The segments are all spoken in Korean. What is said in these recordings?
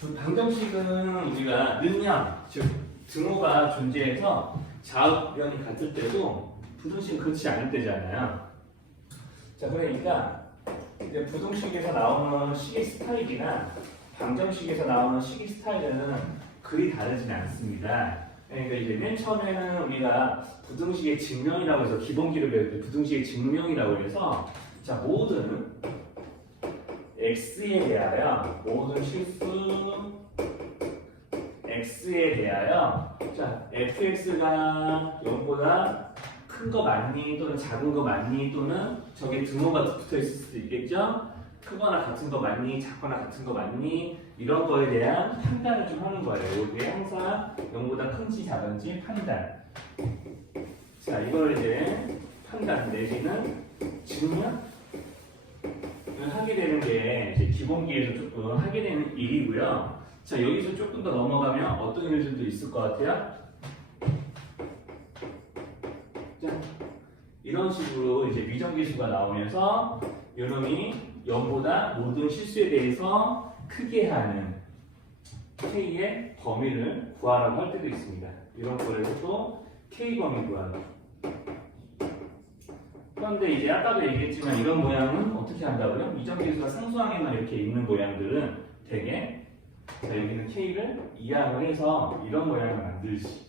부- 방정식은 우리가 능량, 즉 등호가 존재해서 좌우변이 같을 때도 부등식은 그렇지 않을 때잖아요. 자, 그러니까 이제 부등식에서 나오는 식의 스타일이나 방정식에서 나오는 식의 스타일은 그리 다르지는 않습니다. 그러니까 이제 맨 처음에는 우리가 부등식의 증명이라고 해서 기본기를 배울 때 부등식의 증명이라고 해서 자 모든 x에 대하여 모든 실수 x에 대하여 자 fx가 0보다 큰 거 맞니 또는 작은 거 맞니 또는 저게 등호가 붙어 있을 수도 있겠죠? 크거나 같은 거 맞니 작거나 같은 거 맞니? 이런 거에 대한 판단을 좀 하는 거예요. 이게 항상 0보다 큰지 작은지 판단. 자 이걸 이제 판단 내지는 증명을 하게 되는 게 이제 기본기에서 조금 하게 되는 일이고요 자 여기서 조금 더 넘어가면 어떤 일들도 있을 것 같아요 자, 이런 식으로 이제 미정계수가 나오면서 요놈이 0보다 모든 실수에 대해서 크게 하는 K의 범위를 구하라고 할 때도 있습니다. 이런 거에서 또 K 범위 구하기. 그런데 이제 아까도 얘기했지만 이런 모양은 어떻게 한다고요? 미정계수가 상수항에만 이렇게 있는 모양들은 되게 자, 여기는 K를 이항을 해서 이런 모양을 만들지.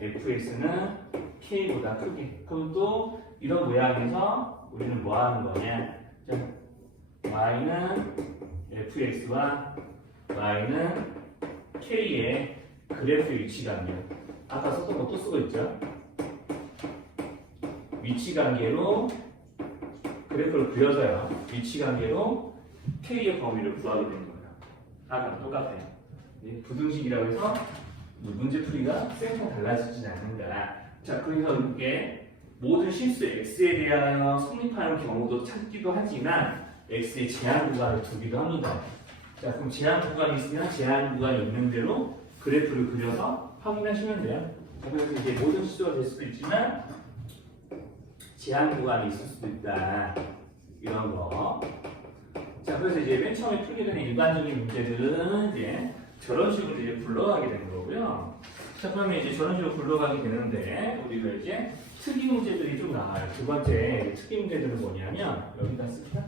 fx는 k보다 크게. 그럼 또 이런 모양에서 우리는 뭐 하는 거냐? 자, y는 fx와 y는 k의 그래프 위치관계. 아까 썼던 거 또 쓰고 있죠? 위치관계로 그래프를 그려서요. 위치관계로 k의 범위를 구하게 되는 거예요. 아까 똑같아요. 이 부등식이라고 해서 뭐 문제풀이가 쌤과 달라지진 않는다. 자, 그래서 이게 모든 실수 x에 대하여 성립하는 경우도 찾기도 하지만 x의 제한 구간을 두기도 합니다. 자, 그럼 제한 구간이 있으면 제한 구간이 있는 대로 그래프를 그려서 확인하시면 돼요. 자, 그래서 이제 모든 실수가 될 수도 있지만 제한 구간이 있을 수도 있다. 이런 거. 자, 그래서 이제 맨 처음에 풀게 되는 일반적인 문제들은 이제 저런 식으로 이제 굴러가게 되는 거고요. 자, 그러면 이제 저런 식으로 굴러가게 되는데, 우리가 이제 특이 문제들이 좀 나와요. 두 번째 특이 문제들은 뭐냐면, 여기다 쓸까?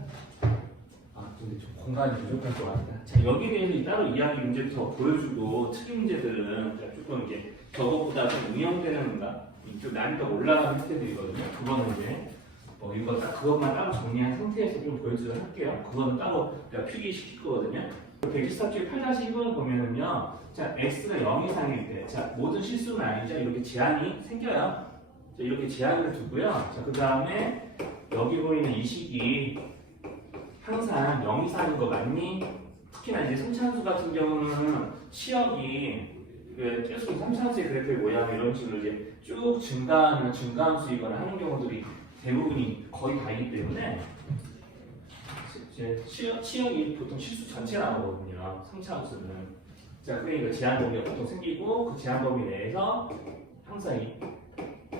아, 근데 좀 공간이 부족할 것 같다. 자, 여기에 대해서 따로 이야기 문제도 더 보여주고, 특이 문제들은 자, 조금 이게 저것보다 좀 응용되는가? 좀 난이도 올라가는 형태들이거든요. 그거는 이제 뭐 이거 딱 그것만 따로 정리한 상태에서 좀 보여주도록 할게요. 그거는 따로 내가 필기시킬 거거든요. 124쪽에 8-1번 보면은요. 자, x가 0 이상일 때, 자, 모든 실수는 아니죠. 이렇게 제한이 생겨요. 자, 이렇게 제한을 두고요. 자, 그 다음에 여기 보이는 이 식이 항상 0 이상인 거 맞니? 특히나 이제 성차함수 같은 경우는 치역이 그 계속 성차함수의 그래프의 모양 이런 식으로 이제 쭉 증가하는 증가함수이거나 하는 경우들이 대부분이 거의 다이기 때문에 이제 치역이 보통 실수 전체 나오거든요. 상차함수는. 자, 그러니까 제한 범위가 보통 생기고 그 제한 범위 내에서 항상 이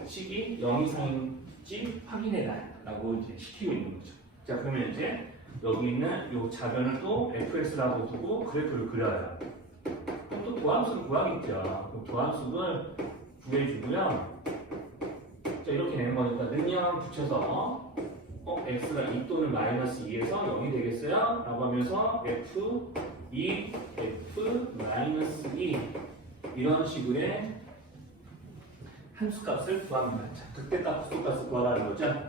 식이 0 이상인지 확인해라라고 이제 시키고 있는 거죠. 자, 그러면 이제 여기 있는 이 자변을 또 fx라고 두고 그래프를 그려요. 또 도함수를 구하겠죠. 도함수를 구해주고요. 자, 이렇게 되는 거니까 능량 붙여서 어, x가 2 또는 마이너스 2에서 0이 되겠어요? 라고 하면서 f 2, f 마이너스 2 이런 식의 함수 값을 구합니다. 자, 그때값 수값을 구하라는 거죠.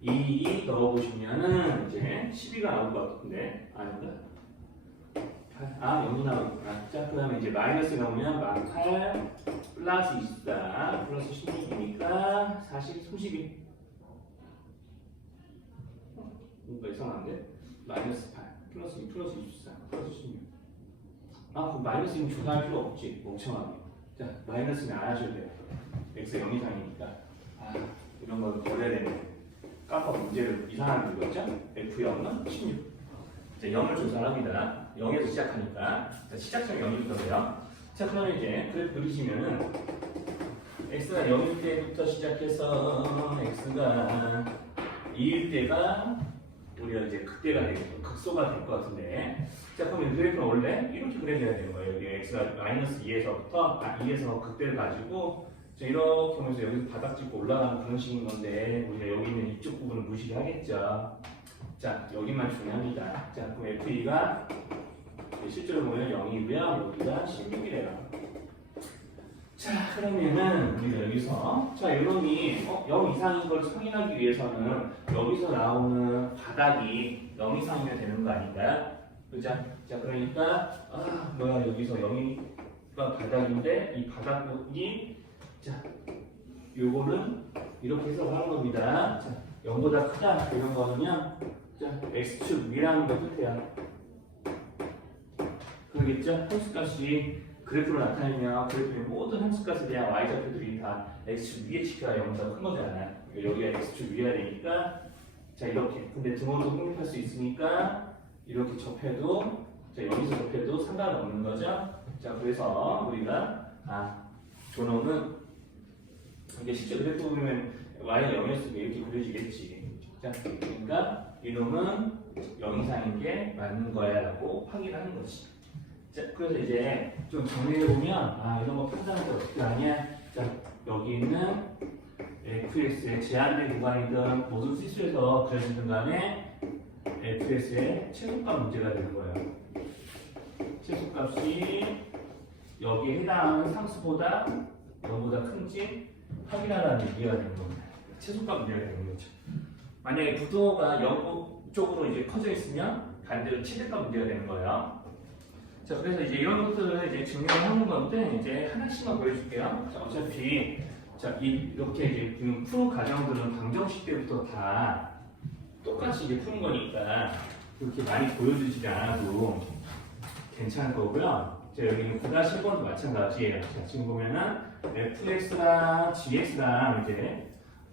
2, 2 넣어보시면은 이제 12가 나올 것 같은데 아닌가? 아, 0이 나오구나. 자, 그 다음에 이제 마이너스 나오면 만 8 플러스 24 플러스 16이니까 40, 32 뭔가 이상한데? 마이너스 8 플러스 2 플러스 24 플러스 16 아, 그 마이너스는 조사할 필요 없지 멍청하게. 자, 마이너스는 안 하셔도 돼요. x가 0 이상이니까. 아, 이런 거 버려야 되는데 깜빡 문제를 이상하게 읽었죠? F0은 16 자, 0을 조사합니다 0에서 시작하니까 자, 시작점 0이부터 돼요 자, 그러면 이제 그래프 그리시면은 x가 0일 때부터 시작해서 x가 2일 때가 우리가 이제 극대가 되겠죠. 극소가 될 것 같은데. 자, 이 그래프는 원래 이렇게 그려줘야 되는 거예요. 여기 x가 마이너스 2에서부터, 아, 2에서 극대를 가지고, 자, 이렇게 하면서 여기서 바닥 짚고 올라가는 그런 식인 건데, 우리가 여기 있는 이쪽 부분은 무시를 하겠죠. 자, 여기만 중요합니다. 자, 그럼 f2가 실제로 보면 0이고요. 여기가 16이래요. 자, 그러면은 우리가 여기서 자, 이놈이 어, 0 이상인 걸 확인하기 위해서는 여기서 나오는 바닥이 0 이상이면 되는 거 아닌가요? 그죠? 자, 그러니까 아, 뭐야 여기서 0이가 바닥인데 이 바닥이 자, 요거는 이렇게 해석하는 겁니다. 자, 0보다 크다 이런 거는요. 자, x축 위라는 거 뜻해요. 그러겠죠? 함수값이 그래프로 나타내면 그래프의 모든 함수값에 대한 y좌표들이 다 x축 위에 치켜야 0보다 큰 거잖아요. 그러니까 여기가 x축 위야 되니까 자 이렇게 근데 등호도 확립할 수 있으니까 이렇게 접해도 자 여기서 접해도 상관없는 거죠. 자 그래서 우리가 아 조놈은 이게 실제 그래프 보면 y 0이었으면 이렇게 그려지겠지. 자 그러니까 이놈은 0 이상인 게 맞는 거야라고 확인하는 거지. 자, 그래서 이제 좀 정리해 보면 아 이런 거 판단할 때 어떻게 하냐? 자 여기 있는 fx의 제한된 구간이든 모든 실수에서 그려지든 간에 fx의 최소값 문제가 되는 거예요. 최소값이 여기에 해당하는 상수보다 0보다 큰지 확인하라는 얘기가 되는 겁니다. 최소값 문제가 되는 거죠. 만약에 부도가 0 쪽으로 이제 커져 있으면 반대로 최대값 문제가 되는 거예요. 자, 그래서 이제 이런 것들을 이제 증명을 하는 건데, 이제 하나씩만 보여줄게요. 자, 어차피, 자, 이, 이렇게 이제 푸는 과정들은 방정식 때부터 다 똑같이 이제 푸는 거니까, 그렇게 많이 보여주지 않아도 괜찮을 거고요. 자, 여기는 9-1번도 마찬가지예요. 자, 지금 보면은 fx랑 gx랑 이제,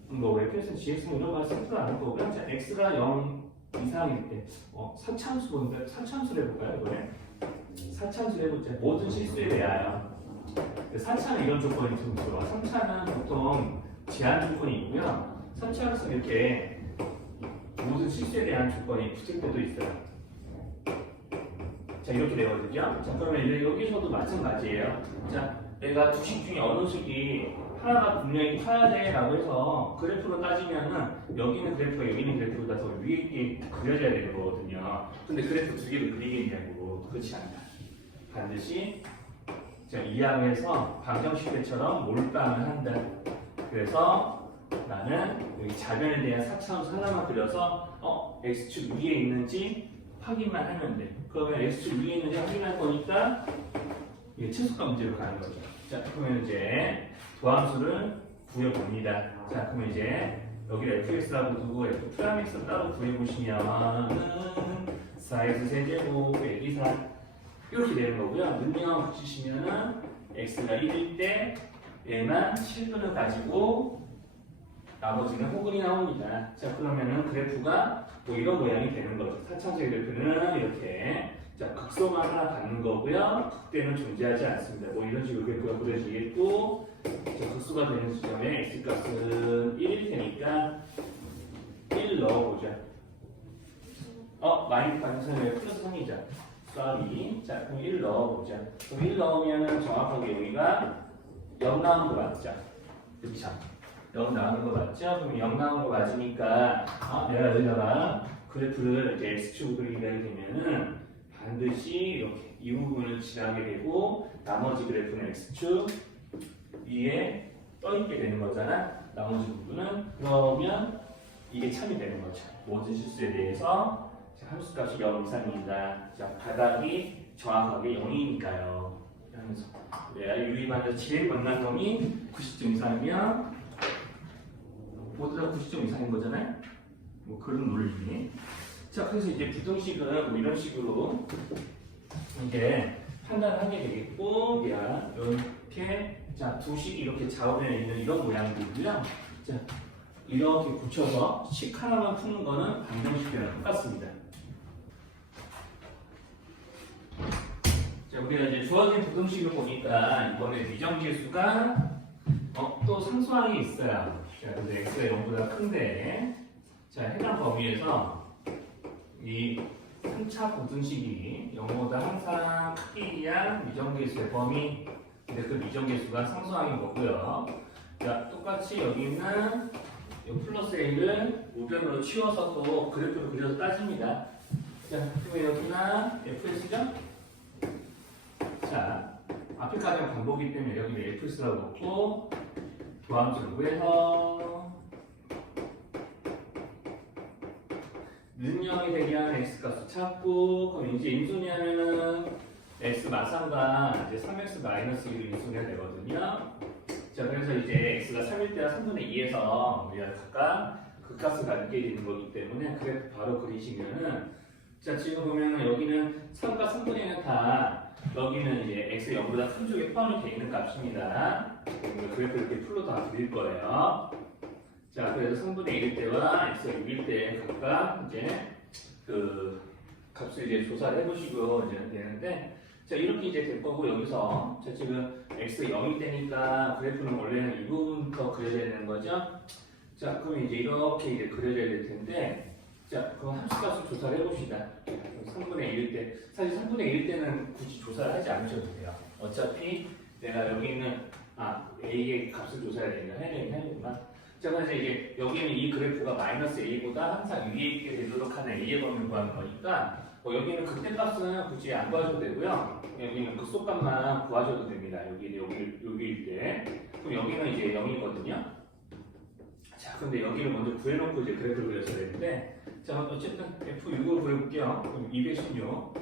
뭐, fx랑 gx는 이런 거 쓰지도 않을 거고요. 자, x가 0 이상일 때, 어, 사차함수 보는데, 사차함수를 해볼까요, 이번에? 사차함수 해보자. 모든 실수에 대하여. 4차는 이런 조건이 좀 들어와. 3차는 보통 제한 조건이 있고요. 3차로서 이렇게 모든 실수에 대한 조건이 부착돼도 있어요. 자, 이렇게 되거든요. 자, 그러면 여기서도 마찬가지예요. 자, 내가 두 식 중에 어느 식이 하나가 분명히 커야 돼 라고 해서 그래프로 따지면은 여기는 그래프가 여기는 그래프보다 더 위에 있게 그려져야 되는 거거든요. 근데 그래프 두 개를 그리겠냐고. 그렇지 않다. 반드시 자, 이항에서 방정식 때처럼 몰빵을 한다. 그래서 나는 여기 자변에 대한 사차함수 하나만 그려서 어 x축 위에 있는지 확인만 하면 돼. 그러면 x축 위에 있는지 확인할 거니까 이게 최소값 문제로 가는 거죠. 자, 그러면 이제 도함수를 구해봅니다. 자, 그러면 이제 여기를 fx라고 두고 f 프라임 x 따로 구해보시면은 4x 세제곱 빼기 4 이렇게 되는 거고요. 문명만 붙이시면은 x가 1일 때 얘만 7분을 가지고 나머지는 호근이 나옵니다. 자 그러면은 그래프가 뭐 이런 모양이 되는 거죠. 사차원적 그래프는 이렇게 자 극소만 하나 갖는 거고요. 극대는 존재하지 않습니다. 뭐 이런 식으로 그래프가 그려지겠고 자 극소가 되는 시점에 x 값은 1일 테니까 1 넣어보자. 어 마이너스 반선을 플러스 3이자. 썰이 자 그럼 1 넣어보자. 그럼 1 넣으면 정확하게 여기가 0 나오는 거 맞죠? 그쵸? 0 나오는 거 맞죠? 그럼 0 나오는 거 맞으니까 아, 내가 여기다가 그래프를 이제 x축으로 그리게 되면은 반드시 이렇게 이 부분을 지나게 되고 나머지 그래프는 x축 위에 떠 있게 되는 거잖아. 나머지 부분은 그러면 이게 참이 되는 거죠. 모든 실수에 대해서 자, 함수값이 0 이상입니다. 자, 바닥이 정확하게 0이니까요. 하면서 내가 유리반에서 제일 만난 놈이 90점 이상이면 모두가 90점 이상인 거잖아요. 뭐 그런 논리. 자, 그래서 이제 부등식은 뭐 이런 식으로 이제 판단하게 되겠고, 야 이렇게 자 두식이 이렇게 좌우에 있는 이런 모양들이고요. 자 이렇게 붙여서 식 하나만 푸는 거는 방정식이랑 똑같습니다. 자, 우리가 이제 주어진 부등식을 보니까 이번에 미정계수가 어, 또 상수항이 있어요. 자, 그래서 x가 0보다 큰데 자, 해당 범위에서 이 3차 고등식이 0보다 항상 이한 미정계수의 범위 근데 그 미정계수가 상수항인 거고요. 자, 똑같이 여기 있는 이 플러스 A를 우변으로 치워서 또 그래프를 그려서 따집니다. 자, 그러면 여기나 FS죠? 자, 앞에까지는 반복이기 때문에 여기는 FS라고 놓고 도함수를 구해서 능력이 대비한 X값을 찾고 그럼 이제 인수하면은 X 마상과 이제 3X 마이너스 1을 인수해야 되거든요. 자, 그래서 이제 X가 3일 때와 3분의 2에서 우리가 각각 그 값을 갖게 되는 거기 때문에 그래프 바로 그리시면은 자, 지금 보면은 여기는 3과 3분의 1은 다 여기는 이제 X 0보다 큰 쪽에 포함이 되어 있는 값입니다. 그래프 이렇게 풀로 다 그릴 거예요. 자, 그래서 3분의 1일 때와 X가 6일 때 각각 이제 그 값을 이제 조사를 해보시고 이제 되는데 자 이렇게 이제 될 거고 여기서 자 지금 x 0이 되니까 그래프는 원래는 이 부분부터 그려져야 되는 거죠. 자 그럼 이제 이렇게 이제 그려져야 될 텐데 자 그럼 함수값을 조사를 해봅시다. 3분의 1일 때 사실 3분의 1일 때는 굳이 조사를 하지 않으셔도 돼요. 어차피 내가 여기 있는 아 a의 값을 조사해야 되니까 해야 되긴 해야 되구나. 자 그래서 이제 여기는 이 그래프가 마이너스 a보다 항상 위에 있게 되도록 하는 a의 범위를 구하는 거니까 뭐 여기는 극대 값은 굳이 안 구하셔도 되고요. 여기는 극소값만 구하셔도 됩니다. 여기 여기 여기일 때. 그럼 여기는 이제 0이거든요. 자, 근데 여기를 먼저 구해놓고 이제 그래프를 그렸어야 되는데, 자, 어쨌든 F6을 구해볼게요. 그럼 216,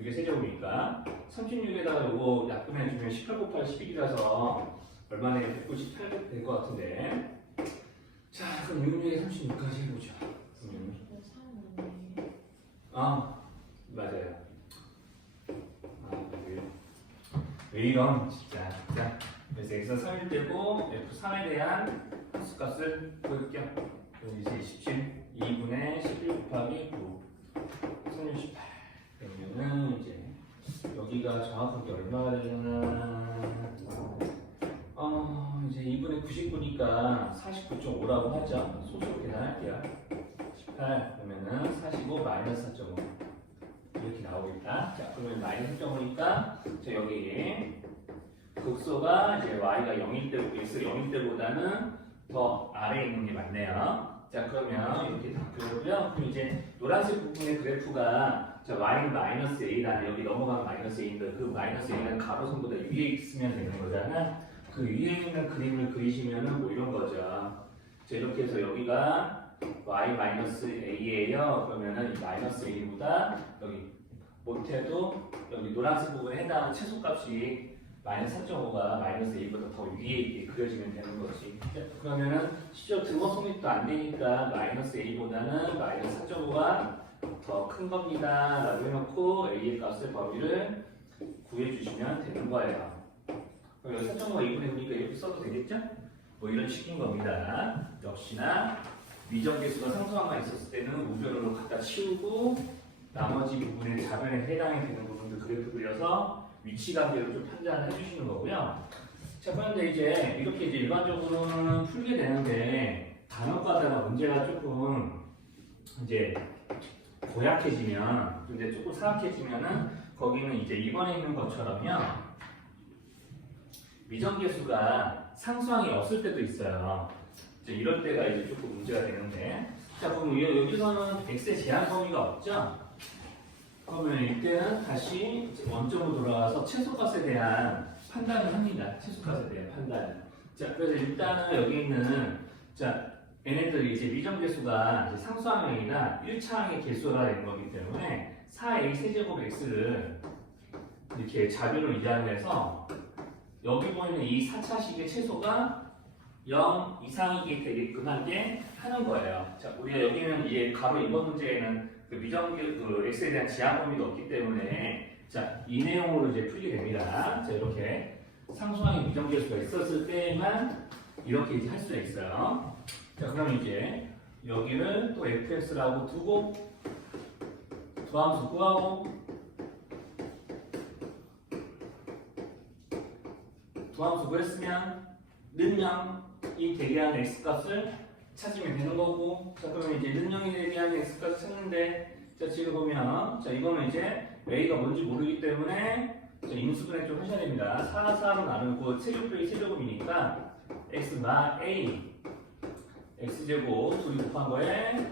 6의 세제곱이니까 36에다가 이거 약분해주면 18 곱하기 11이라서 얼마나 198 될 것 같은데. 자, 그럼 66에 36까지 해보죠. 음. 아, 맞아요. 아, 왜, 왜 이런, 진짜. 자, 그래서 X가 3일 때고 F3에 대한 함수값을 구할게요. 그럼 이제 17, 2분의 11 곱하기 9, 368. 그러면은 이제 여기가 정확하게 얼마가 되려나. 어, 이제 2분의 99니까 49.5라고 하죠. 소수로 계산할게요. 18 그러면은 45 마이너스 4.5 이렇게 나오겠다. 자, 그러면 마이너스 4.5니까 자 여기 극소가 이제 y가 0일 때, x가 0일 때보다는 더 아래에 있는 게 맞네요. 자, 그러면 이렇게 다 그려보면 그럼 이제 노란색 부분의 그래프가 자, y는 마이너스 a다. 여기 넘어가면 마이너스 a인데 그 마이너스 a는 가로선보다 위에 있으면 되는 거잖아. 그 위에 있는 그림을 그리시면은 뭐 이런 거죠. 자, 이렇게 해서 여기가 y-a예요. 그러면은 이 마이너스 a보다 여기 못해도 여기 노란색 부분에 해당하는 최소값이 마이너스 4.5가 마이너스 a보다 더 위에 있게 그려지면 되는 거지. 자, 그러면은 실제 등호 성립도 안 되니까 마이너스 a보다는 마이너스 4.5가 더 큰 겁니다. 라고 해놓고 a의 값의 범위를 구해주시면 되는 거예요. 그럼 여기 4.5가 2분의 9니까 이렇게 써도 되겠죠? 뭐 이런 식인 겁니다. 역시나 미정계수가 상수항만 있었을 때는 우변으로 갖다 치우고 나머지 부분의 자변에 해당이 되는 부분들 그래프 그려서 위치 관계를 좀 판단해 주시는 거고요. 자, 그런데 이제 이렇게 이제 일반적으로는 풀게 되는데 단어과다가 문제가 조금 이제 고약해지면 이제 조금 사악해지면은 거기는 이제 이번에 있는 것처럼요. 미정계수가 상수항이 없을 때도 있어요. 이제 이럴 때가 이제 조금 문제가 되는데 자 그럼 여- 여기서는 x의 제한 범위가 없죠? 그러면 이때는 다시 원점으로 돌아가서 최소값에 대한 판단을 합니다. 최소값에 대한 판단. 자 그래서 일단은 여기 있는 자 얘네들이 이제 미정계수가 이제 상수항이나 1차항의 개수가 되는 거기 때문에 4a 세제곱 x를 이렇게 자비로 이장해서 여기 보이는 이 4차식의 최소가 0 이상이게 되게끔 하게 하는 거예요. 자, 우리가 여기는 이제 가로 이번 문제에는 그 미정계 그 x에 대한 지향 범위도 없기 때문에 자, 이 내용으로 이제 풀게 됩니다. 자, 이렇게 상수항의 미정계수가 있었을 때만 이렇게 이제 할 수가 있어요. 자, 그럼 이제 여기를 또 fx라고 두고 도함수 구하고 도함수 구했으면 능량이 대비하는 x값을 찾으면 되는 거고 자 그러면 이제 능량이 대비하는 x값을 찾는데 자 지금 보면 자 이거는 이제 a가 뭔지 모르기 때문에 자, 인수분해 좀 하셔야 됩니다. 4, 4로 나누고 빼기 세제곱이니까 x 마 a x제곱 둘이 곱한 거에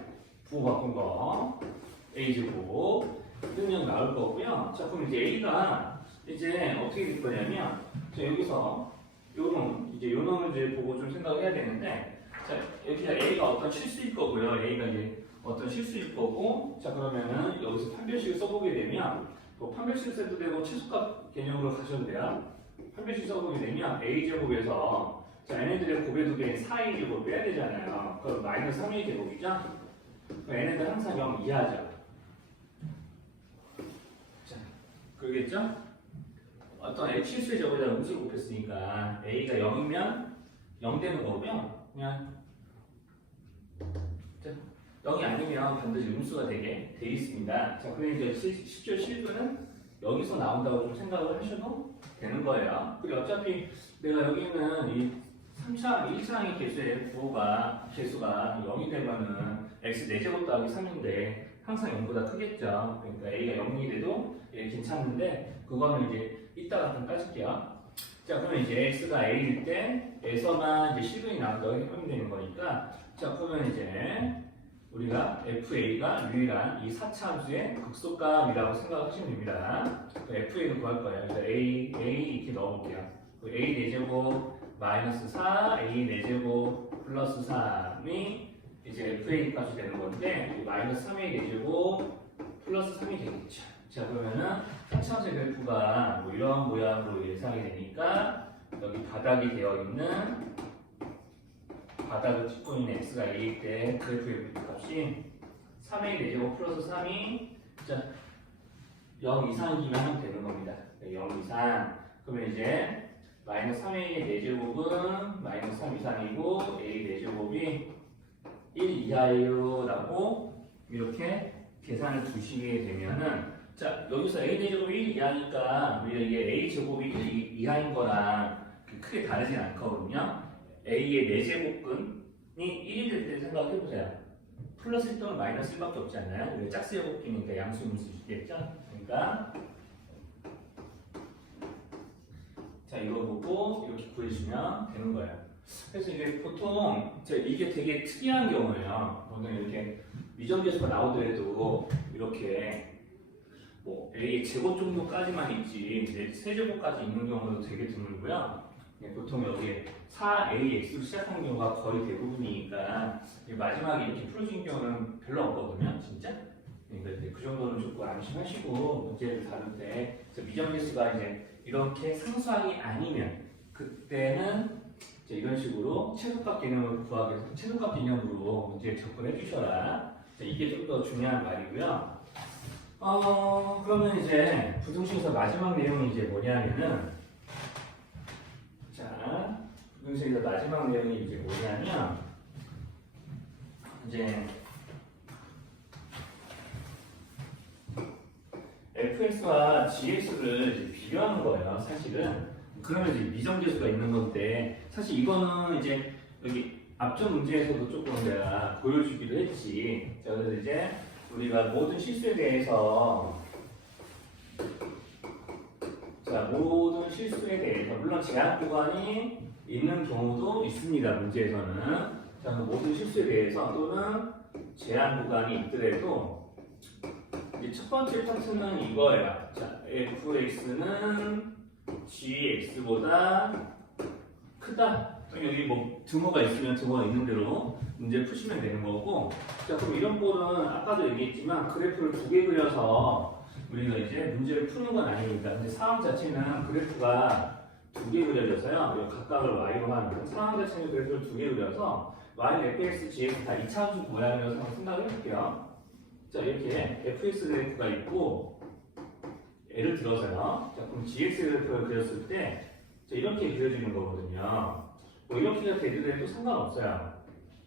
부호 바꾼 거 a제곱 능력 나올 거고요. 자 그럼 이제 a가 이제 어떻게 될 거냐면 자 여기서 요놈 이제 요 놈을 이제 보고 좀 생각해야 되는데 자 여기가 a가 어떤 실수일 거고요. a가 이제 어떤 실수일 거고 자 그러면은 여기서 판별식을 써보게 되면 뭐 판별식 써도 되고 최소값 개념으로 가셔도 돼요. 판별식 써보게 되면 a 제곱에서 자 얘네들의 곱의 두 개인 4a 제곱 빼야 되잖아요. 그럼 마이너스 3a 제곱이죠. 그럼 얘네들 항상 0 이하죠. 자 그러겠죠? 어떤 x 실수의 제곱에다 음수를 곱했으니까 a가 0이면 0 되는 거고요. 그냥 자, 0이 아니면 반드시 음수가 되게 돼 있습니다. 자, 그럼 이제 실- 실제 실수는 여기서 나온다고 좀 생각을 하셔도 되는 거예요. 그리고 어차피 내가 여기는 이 3차, 1차의 개수의 부호가, 개수가 0이 되면은 x 4제곱 더하기 3인데 항상 0보다 크겠죠. 그러니까 a가 0이 돼도 예, 괜찮은데 그거는 이제 이따가 좀 따질게요. 자, 그러면 이제 x가 a일 때 에서만 이제 실근이 나온다고 하면 되는 거니까 자, 그러면 이제 우리가 FA가 유일한 이 4차 함수의 극소값이라고 생각하시면 됩니다. 그 FA를 구할 거예요. 그래서 A, A 이렇게 넣어볼게요. 그 A 4제곱 마이너스 4, A 4제곱 플러스 3이 이제 FA 값이 되는 건데 이 마이너스 3A 4제곱 플러스 3이 되겠죠. 자 그러면은 4차 함수의 그래프가 뭐 이런 모양으로 예상이 되니까 여기 바닥이 되어 있는 바닥을 찍고 있는 x가 a일 때 그래프의 값이 3a 4제곱 플러스 3이 자, 0 이상이기만 하면 되는 겁니다. 0 이상. 그러면 이제 마이너스 3a 4제곱은 마이너스 3 이상이고 a 4제곱이 1 이하예요 라고 이렇게 계산을 두시게 되면은 자 여기서 a 4제곱이 1 이하니까 우리가 이게 a 제곱이 1 이하인 거랑 크게 다르진 않거든요. A의 4제곱근이 1이 될 때 생각해보세요. 플러스 1 또는 마이너스 1밖에 없지 않나요? 우리가 짝수 제곱기니까 양수 음수 있겠죠? 그러니까 자 이거 보고 이렇게 구해주시면 되는 거예요. 그래서 이게 보통 자, 이게 되게 특이한 경우예요. 보통 이렇게 미정계수가 나오더라도 이렇게 뭐 A의 제곱 정도까지만 있지 세제곱까지 있는 경우도 되게 드물고요. 네, 보통 여기 4AX로 시작하는 경우가 거의 대부분이니까 마지막에 이렇게 풀어진 경우는 별로 없거든요, 진짜. 그러니까 그 정도는 조금 안심하시고 문제를 다룰 때 그래서 미정계수가 이제 이렇게 상수항이 아니면 그때는 이제 이런 식으로 최소값 개념을 구하기 위해서 최소값 개념으로 문제 접근해 주셔라. 자, 이게 좀 더 중요한 말이고요. 어, 그러면 이제 부등식에서 마지막 내용이 이제 뭐냐면은 자, 부등식에서 마지막 내용이 이제 뭐냐면 이제 fx와 gx를 비교하는 거예요, 사실은. 그러면 이제 미정계수가 있는 건데 사실 이거는 이제 여기 앞전 문제에서도 조금 내가 보여주기도 했지. 자, 그래서 이제 우리가 모든 실수에 대해서 자, 모든 실수에 대해서 물론 제한 구간이 있는 경우도 있습니다. 문제에서는 자, 그 모든 실수에 대해서 또는 제한 구간이 있더라도 이제 첫 번째 파트는 이거예요. 자, fx는 gx보다 크다. 그럼 여기 뭐 등호가 있으면 등호가 있는 대로 문제 푸시면 되는 거고. 자, 그럼 이런 볼은 아까도 얘기했지만 그래프를 두 개 그려서 우리가 이제 문제를 푸는 건 아니니까. 근데 상황 자체는 그래프가 두 개 그려져서요. 이 각각을 y로 하는 상황 자체는 그래프를 두 개 그려서 y, fx, gx 다 이차원수 모양이라서 한번 생각을 해볼게요. 자, 이렇게 fx 그래프가 있고 예를 들어서요. 자, 그럼 gx 그래프를 그렸을 때 자, 이렇게 그려지는 거거든요. 뭐 이렇게가 되더라도 상관없어요.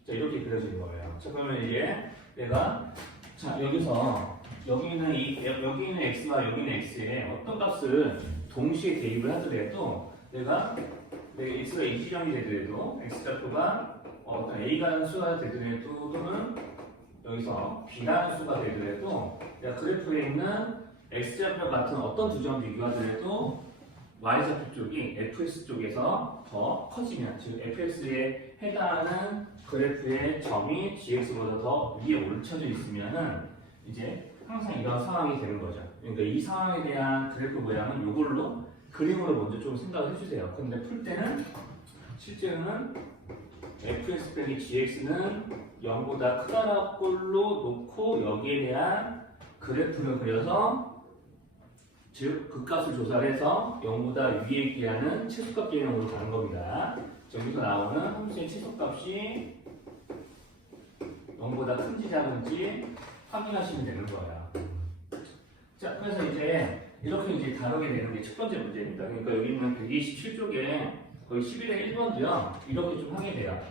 자, 이렇게 그려지는 거예요. 자, 그러면 이제 내가 자, 여기서 여기 있는 이 여기 있는 x와 여기 있는 x에 어떤 값을 동시에 대입을 하더라도 내가 내 x가 이지점이 되더라도 x 값가 어떤 a라는 수가 되더라도 또는 여기서 b라는 수가 되더라도 자, 그래프에 있는 x좌표 같은 어떤 두 점 비교하더라도 y좌표 쪽이 fx 쪽에서 더 커지면 즉 fx에 해당하는 그래프의 점이 gx보다 더 위에 올쳐져 있으면은 이제 항상 이런 상황이 되는 거죠. 그러니까 이 상황에 대한 그래프 모양은 이걸로 그림으로 먼저 좀 생각을 해주세요. 근데 풀 때는 실제로는 fx 빼기 gx는 0보다 크다라고 놓고 여기에 대한 그래프를 그려서 즉 극값을 조사를 해서 0보다 위에 있기하는 최소값 개념으로 가는 겁니다. 여기서 나오는 함수의 최소값이 0보다 큰지 작은지 확인하시면 되는 거예요. 자, 그래서 이제 이렇게 이제 다루게 되는 게 첫 번째 문제입니다. 그러니까 여기 있는 127쪽에 거의 11의 1번도요. 이렇게 좀 하게 돼요.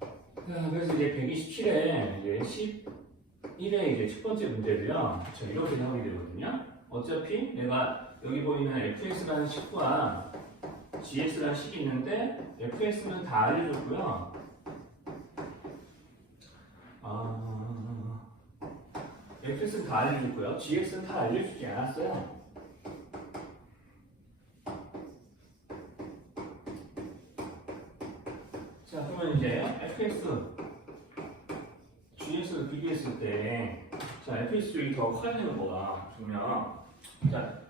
자, 그래서 이제 127에 이제 11의 이제 첫 번째 문제도요. 저 이렇게 하게 되거든요. 어차피 내가 여기 보이는 fx라는 식과 gx라는 식이 있는데 fx는 다 알려줬고요. 아, fx는 다 알려줬고요. gx는 다 알려주지 않았어요. 자, 그러면 이제 fx, gx를 비교했을 때, 자, fx 쪽이 더 커야 되는 거가 보면, 자,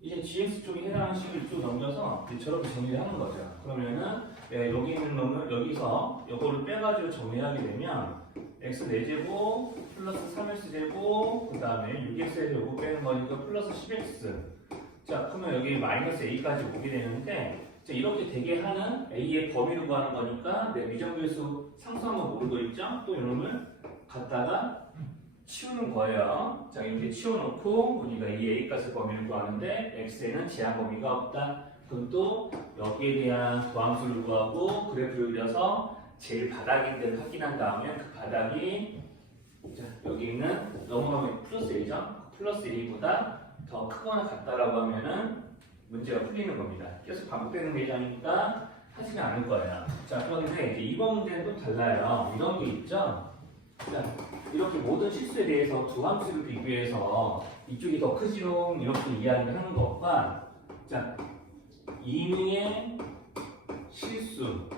이제 gx 쪽에 해당하는 식을 쭉 넘겨서 저렇게 정리를 하는 거죠. 그러면은 예, 여기 있는 놈을 여기서 이거를 빼가지고 정리하게 되면 x 4제곱 플러스 3x제곱 그 다음에 6x제곱 빼는 거니까 플러스 10x 자 그러면 여기 마이너스 a까지 오게 되는데 자, 이렇게 되게 하는 a의 범위를 구하는 거니까 내 미정배수 상수함을 모르고 있죠? 또 이놈을 갖다가 치우는 거예요. 자 이렇게 치워놓고 우리가 이 a 값의 범위를 구하는데 x에는 제한 범위가 없다. 그럼 또 여기에 대한 도함수를 구하고 그래프를 그려서 제일 바닥인 데를 확인한 다음에 그 바닥이 자, 여기 있는 넘어가면 플러스 1이죠. 플러스 1보다 더 크거나 같다라고 하면은 문제가 풀리는 겁니다. 계속 반복되는 예정이니까 하지는 않을 거예요. 자, 그런데 이제 이번 문제는 또 달라요. 이런 게 있죠. 자, 이렇게 모든 실수에 대해서 두 함수를 비교해서 이쪽이 더 크지롱 이렇게 이야기를 하는 것과 자, 이능의 실수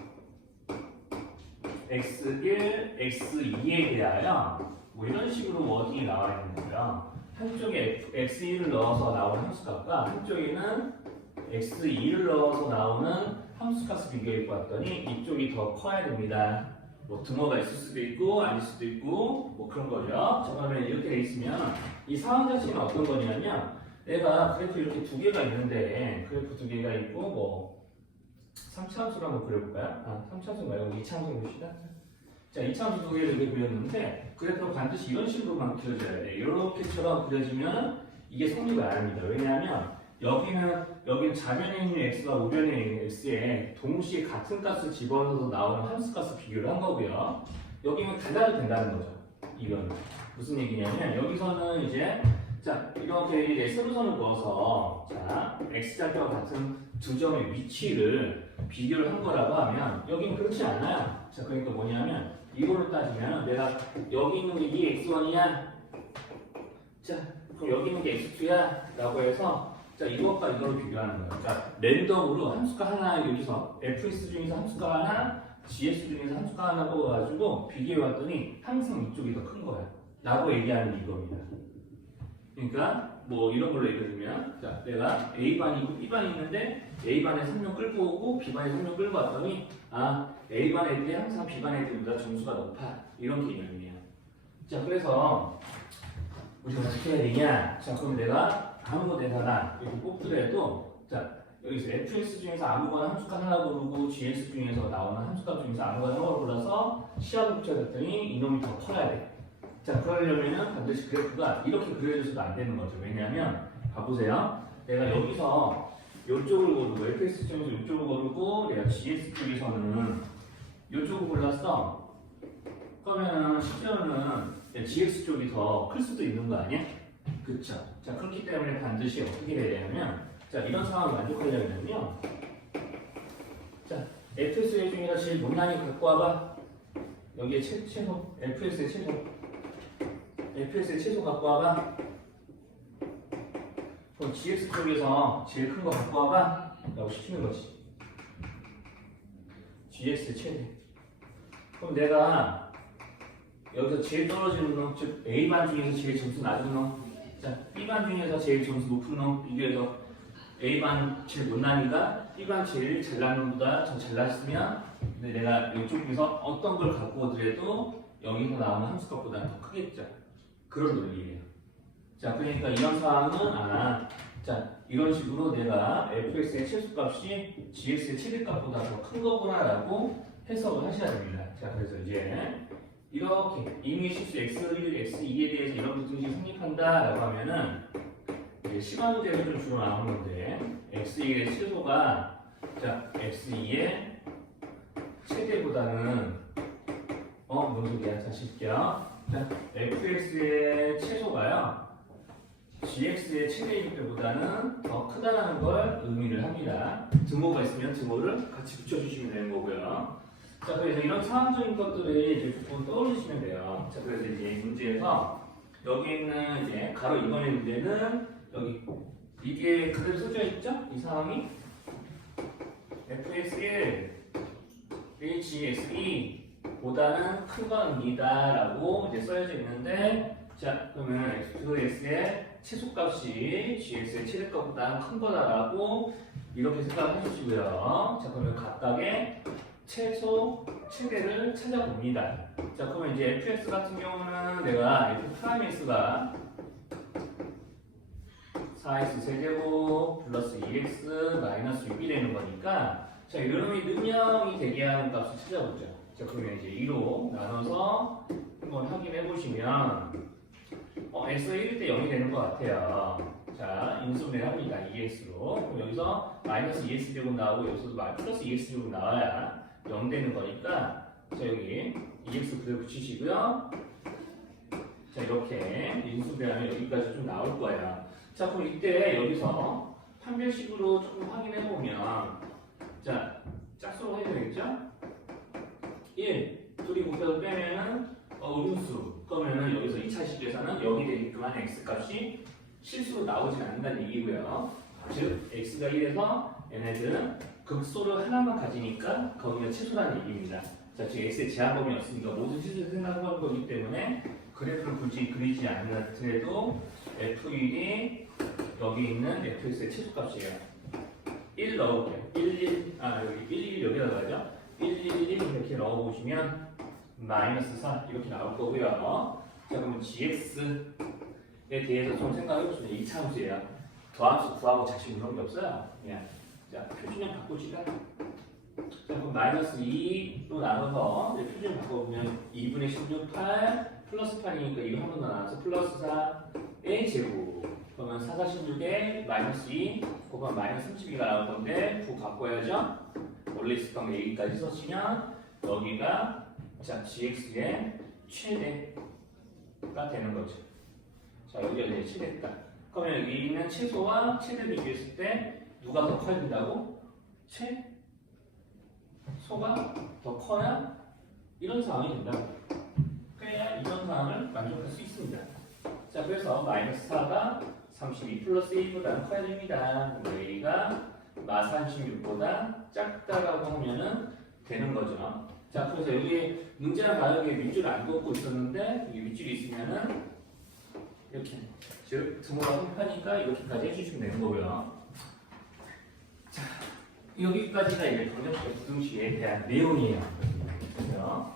x1, x2에 대하여 뭐 이런 식으로 워딩이 나와 있는 거예요. 한쪽에 x1을 넣어서 나오는 함수값과 한쪽에는 x2를 넣어서 나오는 함수값을 비교해 봤더니 이쪽이 더 커야 됩니다. 뭐 등호가 있을 수도 있고 아닐 수도 있고 뭐 그런 거죠. 자 그러면 이렇게 돼 있으면 이 상황 자체는 어떤 거냐면 내가 그래프 이렇게 두 개가 있는데 그래프 두 개가 있고 뭐 3차함수로 한번 그려볼까요? 아 3차함수 말고 2차함수 봅시다. 자 2차함수 두 개를 이렇게 그렸는데 그래프가 반드시 이런 식으로만 그려져야 돼. 이렇게처럼 그려지면 이게 성립을 안 합니다. 왜냐하면 여기는 여기 좌변에 있는 x와 우변에 있는 x에 동시에 같은 값을 집어넣어서 나오는 함수 값을 비교를 한 거고요. 여기는 달라도 된다는 거죠. 이건 무슨 얘기냐면 여기서는 이제 자 이렇게 이제 세로선을 그어서 자 x 좌표와 같은 두 점의 위치를 비교를 한 거라고 하면 여기는 그렇지 않아요. 자 그러니까 뭐냐면 이거를 따지면 내가 여기 있는 게 이 x1이야. 자 그럼 여기 있는 게 x2야 라고 해서 자 이것과 이걸 비교하는 거예요. 그러니까 랜덤으로 함수가 하나 여기서 fx 중에서 함수가 하나, gs 중에서 함수가 하나 뽑아가지고 비교해봤더니 항상 이쪽이 더 큰 거야. 라고 얘기하는 이겁니다. 그러니까 뭐 이런 걸로 예를 들면 자 내가 A반이 있고 B반이 있는데 A반에 3명 끌고 오고 B반에 3명 끌고 왔더니 아 A반 애들이 항상 B반 애들보다 점수가 높아 이런 개념이에요. 자 그래서 우리가 어떻게 해야 되냐? 자 그럼 내가 아무 데다가 이렇게 뽑더라도 자 여기서 fx 중에서 아무거나 함수값 하나 고르고 gx 중에서 나오는 함수값 중에서 아무거나 하나 골라서 시합을 붙여줬더니 이놈이 더 커야 돼. 자 그러려면은 반드시 그래프가 이렇게 그려져서도 안 되는 거죠. 왜냐하면 봐보세요. 내가 여기서 이쪽을 고르고 fx 중에서 이쪽을 고르고 내가 gx 쪽에서는 이쪽을 골랐어. 그러면은 실제로는 gx 쪽이 더 클 수도 있는 거 아니야? 그쵸. 자, 그렇기 때문에 반드시 어떻게 해야 되냐면, 자, 이런 상황을 만족하려면요. 자, fx의 중에서 제일 못난이 갖고 와봐. 여기에 최, 최소, fx의 최소. fx의 최소 갖고 와봐. 그럼 GX 쪽에서 제일 큰 거 갖고 와봐 라고 시키는 거지 GX 최대 그럼 내가 여기서 제일 떨어지는 놈, 즉 A반 중에서 제일 점수 낮은 놈 자, B반 중에서 제일 점수 높은 놈 비교해서 A반 제일 못나니까 B반 제일 잘난 놈보다 더 잘났으면 근데 내가 이쪽에서 어떤 걸 갖고 오더라도 여기서 나오는 함수값보다는 더 크겠죠 그런 논리예요 자 그러니까 이런 상황은 아, 자 이런 식으로 내가 fx의 최소값이 gx의 최대값보다 더 큰 거구나라고 해석을 하셔야 됩니다. 자 그래서 이제 이렇게 임의 실수 x1, x2에 대해서 이런 부등식이 성립한다라고 하면은 시간 문제가 좀 주로 나오는 건데 x1의 최소가 자 x2의 최대보다는 어뭔 소리야 다시 할게요. 자 fx의 최소가요. gx의 최대일 때보다는 더 크다는 걸 의미를 합니다. 등호가 있으면 등호를 같이 붙여주시면 되는 거고요. 자, 그래서 이런 상황적인 것들을 이제 조금 떠올리시면 돼요. 자, 그래서 이제 문제에서 여기 있는 이제 가로 2번의 문제는 여기 이게 그대로 써져 있죠? 이 상황이 fx1, hx2 보다는 큰 겁니다 라고 이제 써져 있는데 자, 그러면 x2x의 최소값이 gx의 최대값보다 큰 거다라고 이렇게 생각해 주시고요. 자, 그러면 각각의 최소, 최대를 찾아봅니다. 자, 그러면 이제 fx 같은 경우는 내가 f 프라임x가 4x 세제곱 플러스 2x 마이너스 6이 되는 거니까 자, 이놈이 능량이 되게 하는 값을 찾아보죠. 자, 그러면 이제 2로 나눠서 한번 확인해 보시면 어, x가 1일 때 0이 되는 것 같아요. 자, 인수분해 합니다. 2x로. 그럼 여기서 마이너스 2x 제곱 나오고 여기서도 마- 플러스 2x 제곱 나와야 0 되는 거니까 자, 여기 2x 그대로 붙이시고요. 자, 이렇게 인수분해하면 여기까지 좀 나올 거예요. 자, 그럼 이때 여기서 판별식으로 조금 확인해 보면 자, 짝수로 해야 되겠죠? 1, 둘이 곱해서 빼면은 어, 음수 그러면은 여기서 2차 식에서는 0이 되게끔 하는 x값이 실수로 나오진 않는다는 얘기고요. 즉 x가 1에서 얘네들은 극소를 하나만 가지니까 거기가 최소라는 얘기입니다. 자, 즉 x의 제한 범위 없으니까 모든 실수를 생각하는 거기 때문에 그래프를 굳이 그리지 않더라도 f1이 여기 있는 fx의 최소값이에요. 1 넣어볼게요. 1, 1, 아 여기 1, 1 여기다 넣어야죠. 1, 1, 1 이렇게 넣어보시면 마이너스 4 이렇게 나올 거고요. 자 그러면 gx에 대해서 좀 생각해 보시면 이 차함수예요. 더함수 구하고 자신 그런 게 없어요. 그냥 자 표준형 바꾸시다. 자 그럼 마이너스 2로 나눠서 표준형 바꿔보면 2분의 16, 8 플러스 8이니까 이거 한 번 더 나눠서 플러스 4의 제곱 그러면 4, 4, 16에 마이너스 2 곱하면 마이너스 32가 나올 건데 부 바꿔야죠. 원래 있었던 거 여기까지 썼으면 여기가 자 gx의 최대가 되는 거죠. 자 여기가 이제 최대다. 그러면 여기 있는 최소와 최대 비교했을 때 누가 더 커야 된다고? 최 소가 더 커야 이런 상황이 된다고. 그래야 이런 상황을 만족할 수 있습니다. 자 그래서 마이너스 4가 32 플러스 1보다 커야 됩니다. A가 마 36보다 작다라고 하면은 되는 거죠. 자, 그래서 여기 문제랑 다르게 밑줄 안 긋고 있었는데 여기 밑줄이 있으면은 이렇게 즉 등호가 흡하니까 이렇게까지 해주시면 되는 거고요. 자, 여기까지가 이제 경력적 부등식에 대한 내용이에요. 그래서